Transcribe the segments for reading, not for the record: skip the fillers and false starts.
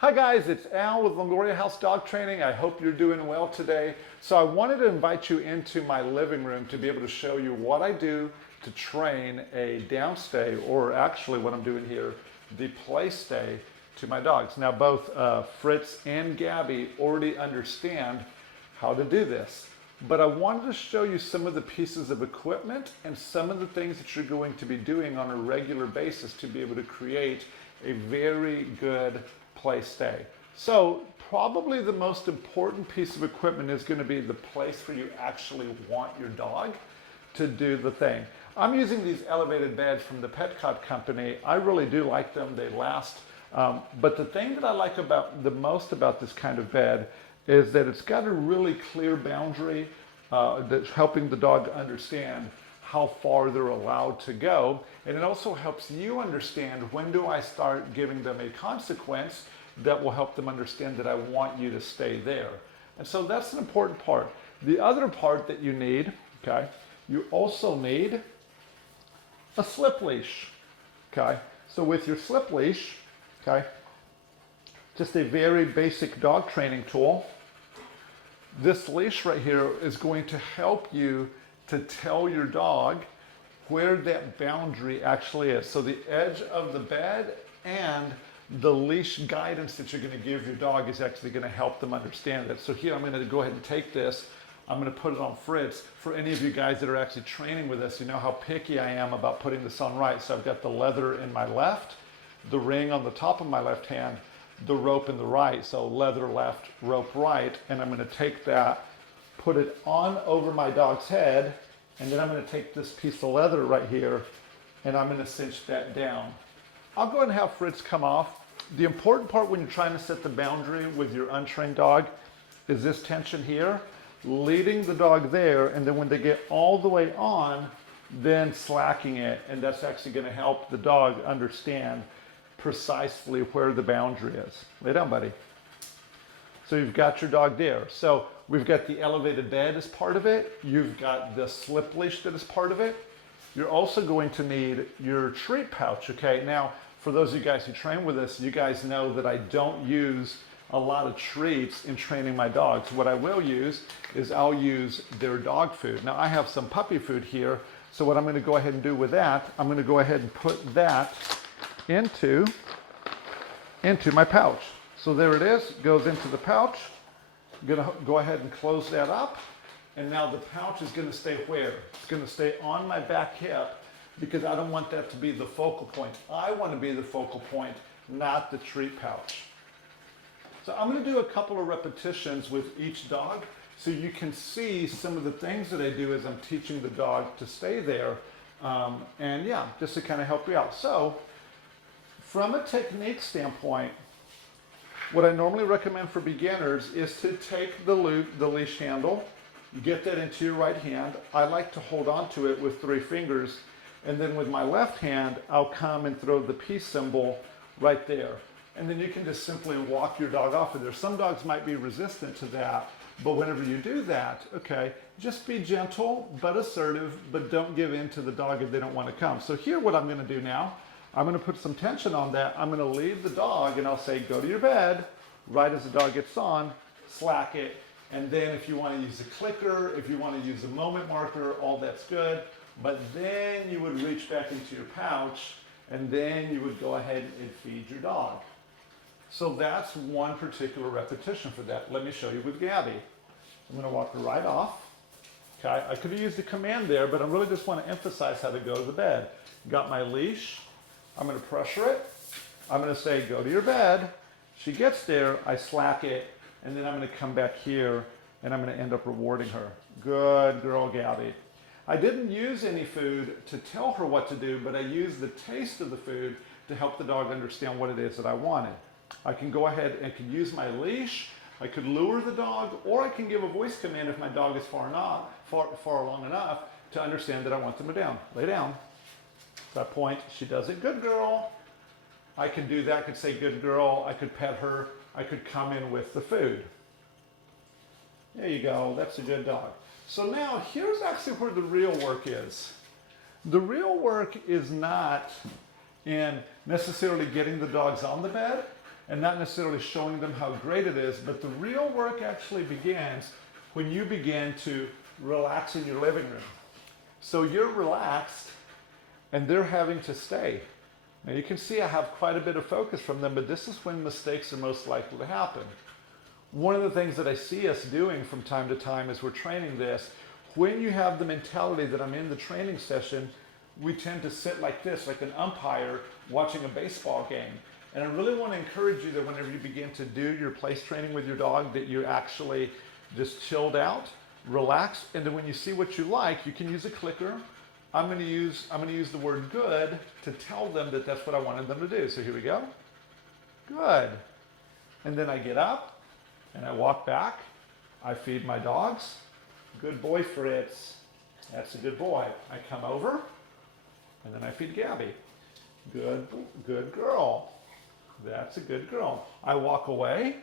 Hi guys, it's Al with Longoria House Dog Training. I hope you're doing well today. So I wanted to invite you into my living room to be able to show you what I do to train a downstay, or actually what I'm doing here, the play stay to my dogs. Now both Fritz and Gabby already understand how to do this, but I wanted to show you some of the pieces of equipment and some of the things that you're going to be doing on a regular basis to be able to create a very good play stay. So probably the most important piece of equipment is going to be the place where you actually want your dog to do the thing. I'm using these elevated beds from the Petcott company. I really do like them. They last. But the thing that I like the most about this kind of bed is that it's got a really clear boundary that's helping the dog understand how far they're allowed to go. And it also helps you understand when do I start giving them a consequence that will help them understand that I want you to stay there. And so that's an important part. The other part that you need, okay, you also need a slip leash, okay? So with your slip leash, okay, just a very basic dog training tool. This leash right here is going to help you to tell your dog where that boundary actually is. So the edge of the bed and the leash guidance that you're going to give your dog is actually going to help them understand that. So here I'm going to go ahead and take this. I'm going to put it on Fritz. For any of you guys that are actually training with us, you know how picky I am about putting this on right. So I've got the leather in my left, the ring on the top of my left hand, the rope in the right. So leather left, rope right. And I'm going to take that, put it on over my dog's head, and then I'm going to take this piece of leather right here and I'm going to cinch that down. I'll go ahead and have Fritz come off. The important part when you're trying to set the boundary with your untrained dog is this tension here, leading the dog there, and then when they get all the way on, then slacking it, and that's actually going to help the dog understand precisely where the boundary is. Lay down, buddy. So you've got your dog there. So we've got the elevated bed as part of it. You've got the slip leash that is part of it. You're also going to need your treat pouch, okay? Now, for those of you guys who train with us, you guys know that I don't use a lot of treats in training my dogs. What I will use is I'll use their dog food. Now, I have some puppy food here, so what I'm going to go ahead and do with that, I'm going to go ahead and put that into my pouch. So there it is, goes into the pouch. I'm going to go ahead and close that up. And now the pouch is going to stay where? It's going to stay on my back hip because I don't want that to be the focal point. I want to be the focal point, not the treat pouch. So I'm going to do a couple of repetitions with each dog so you can see some of the things that I do as I'm teaching the dog to stay there. And yeah, just to kind of help you out. So from a technique standpoint, what I normally recommend for beginners is to take the leash handle, get that into your right hand. I like to hold on to it with 3 fingers, and then with my left hand, I'll come and throw the peace symbol right there. And then you can just simply walk your dog off of there. Some dogs might be resistant to that, but whenever you do that, okay, just be gentle but assertive, but don't give in to the dog if they don't want to come. So here what I'm going to do now, I'm going to put some tension on that. I'm going to lead the dog and I'll say, go to your bed. Right as the dog gets on, slack it. And then if you want to use a clicker, if you want to use a moment marker, all that's good. But then you would reach back into your pouch and then you would go ahead and feed your dog. So that's one particular repetition for that. Let me show you with Gabby. I'm going to walk her right off. Okay, I could have used the command there, but I really just want to emphasize how to go to the bed. Got my leash. I'm going to pressure it. I'm going to say, go to your bed. She gets there, I slack it, and then I'm going to come back here, and I'm going to end up rewarding her. Good girl, Gabby. I didn't use any food to tell her what to do, but I used the taste of the food to help the dog understand what it is that I wanted. I can go ahead and can use my leash, I could lure the dog, or I can give a voice command if my dog is far long enough to understand that I want them down. Lay down. At that point, she does it. Good girl. I could do that. I could say, good girl. I could pet her. I could come in with the food. There you go. That's a good dog. So now here's actually where the real work is. The real work is not in necessarily getting the dogs on the bed. and not necessarily showing them how great it is, but the real work actually begins when you begin to relax in your living room. So you're relaxed and they're having to stay. Now you can see I have quite a bit of focus from them, but this is when mistakes are most likely to happen. One of the things that I see us doing from time to time as we're training this, when you have the mentality that I'm in the training session, we tend to sit like this, like an umpire watching a baseball game. And I really want to encourage you that whenever you begin to do your place training with your dog, that you actually just chilled out, relax, and then when you see what you like, you can use a clicker. I'm going to use the word good to tell them that that's what I wanted them to do. So here we go. Good. And then I get up and I walk back. I feed my dogs. Good boy, Fritz. That's a good boy. I come over and then I feed Gabby. Good girl. That's a good girl. I walk away.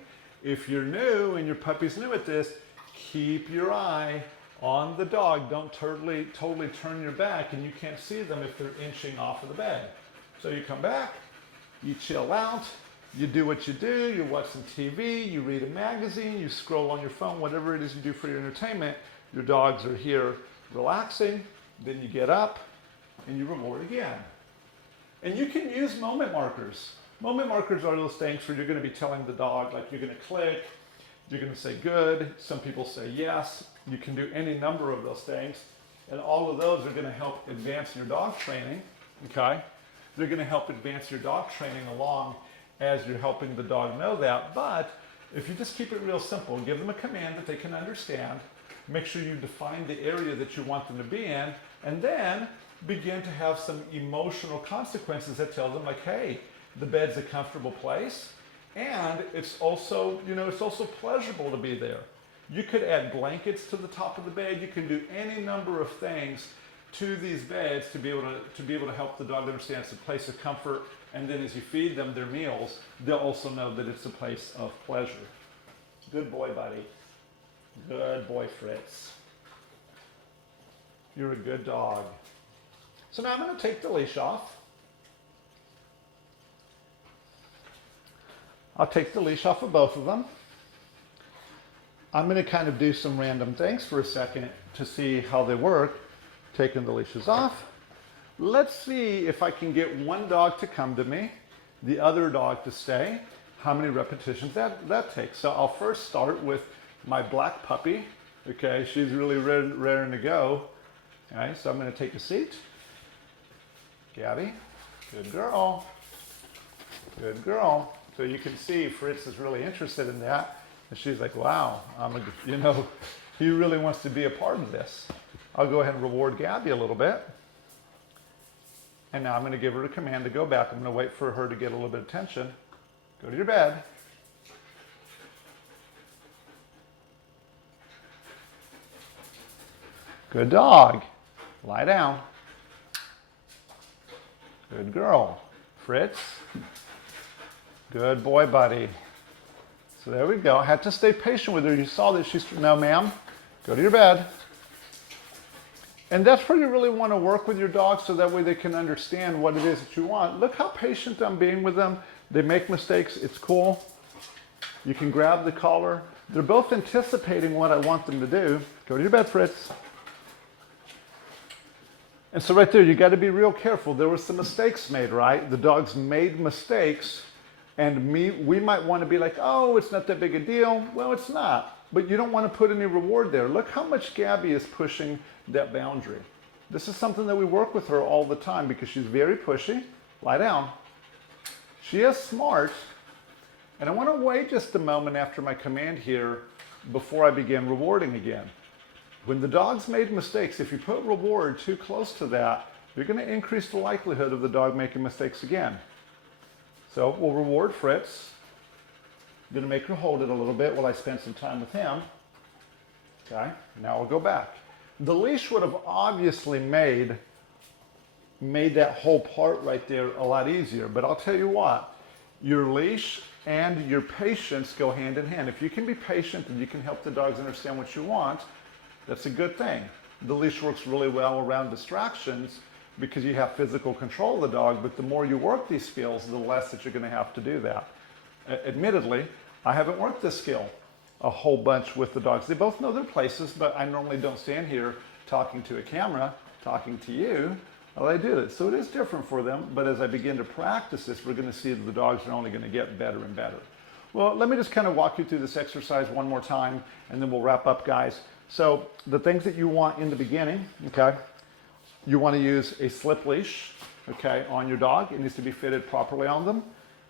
If you're new and your puppy's new at this, keep your eye on the dog. Don't totally turn your back and you can't see them if they're inching off of the bed. So you come back, you chill out, you do what you do, you watch some TV, you read a magazine, you scroll on your phone, whatever it is you do for your entertainment. Your dogs are here relaxing, then you get up and you reward again. And you can use moment markers. Moment markers are those things where you're going to be telling the dog, like you're going to click, you're going to say good, some people say yes. You can do any number of those things, and all of those are going to help advance your dog training, okay? They're going to help advance your dog training along as you're helping the dog know that, but if you just keep it real simple, give them a command that they can understand, make sure you define the area that you want them to be in, and then begin to have some emotional consequences that tell them, like, hey, the bed's a comfortable place, and it's also, it's also pleasurable to be there. You could add blankets to the top of the bed. You can do any number of things to these beds to be able to help the dog understand it's a place of comfort. And then as you feed them their meals, they'll also know that it's a place of pleasure. Good boy, buddy. Good boy, Fritz. You're a good dog. So now I'm going to take the leash off. I'll take the leash off of both of them. I'm going to kind of do some random things for a second to see how they work. Taking the leashes off. Let's see if I can get one dog to come to me, the other dog to stay, how many repetitions that takes. So I'll first start with my black puppy. Okay, she's really raring to go. All right, so I'm going to take a seat. Gabby, good girl. Good girl. So you can see Fritz is really interested in that. And she's like, wow, he really wants to be a part of this. I'll go ahead and reward Gabby a little bit. And now I'm going to give her a command to go back. I'm going to wait for her to get a little bit of attention. Go to your bed. Good dog. Lie down. Good girl. Fritz. Good boy, buddy. So there we go. I had to stay patient with her. You saw that she's, no ma'am, go to your bed. And that's where you really want to work with your dog so that way they can understand what it is that you want. Look how patient I'm being with them. They make mistakes. It's cool. You can grab the collar. They're both anticipating what I want them to do. Go to your bed, Fritz. And so right there, you got to be real careful. There were some mistakes made, right? The dogs made mistakes. And we might want to be like, oh, it's not that big a deal. Well, it's not. But you don't want to put any reward there. Look how much Gabby is pushing that boundary. This is something that we work with her all the time because she's very pushy. Lie down. She is smart. And I want to wait just a moment after my command here before I begin rewarding again. When the dog's made mistakes, if you put reward too close to that, you're going to increase the likelihood of the dog making mistakes again. So we'll reward Fritz. I'm going to make her hold it a little bit while I spend some time with him. Okay, now we'll go back. The leash would have obviously made that whole part right there a lot easier, but I'll tell you what, your leash and your patience go hand in hand. If you can be patient and you can help the dogs understand what you want, that's a good thing. The leash works really well around distractions because you have physical control of the dog, but the more you work these skills, the less that you're going to have to do that. Admittedly, I haven't worked this skill a whole bunch with the dogs. They both know their places, but I normally don't stand here talking to a camera, talking to you, while I do this. So it is different for them, but as I begin to practice this, we're gonna see that the dogs are only gonna get better and better. Well, let me just kind of walk you through this exercise one more time, and then we'll wrap up, guys. So the things that you want in the beginning, okay, you want to use a slip leash, okay, on your dog. It needs to be fitted properly on them.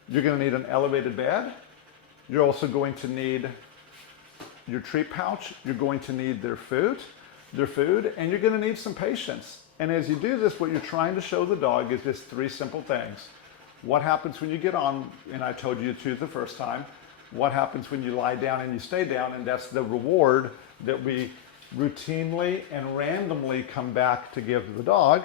You're going to need an elevated bed. You're also going to need your treat pouch. You're going to need their food, and you're going to need some patience. And as you do this, what you're trying to show the dog is just three simple things. What happens when you get on, and I told you to the first time, what happens when you lie down and you stay down, and that's the reward that we routinely and randomly come back to give the dog.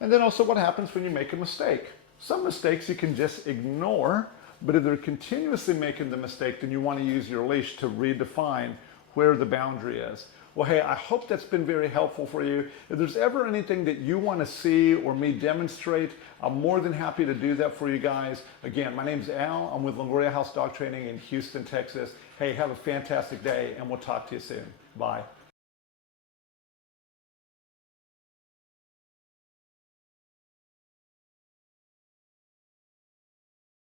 And then also what happens when you make a mistake. Some mistakes you can just ignore, but if they're continuously making the mistake, then you want to use your leash to redefine where the boundary is. Well, hey, I hope that's been very helpful for you. If there's ever anything that you want to see or me demonstrate, I'm more than happy to do that for you guys. Again, my name's Al. I'm with Longoria House Dog Training in Houston, Texas. Hey, have a fantastic day, and we'll talk to you soon. Bye.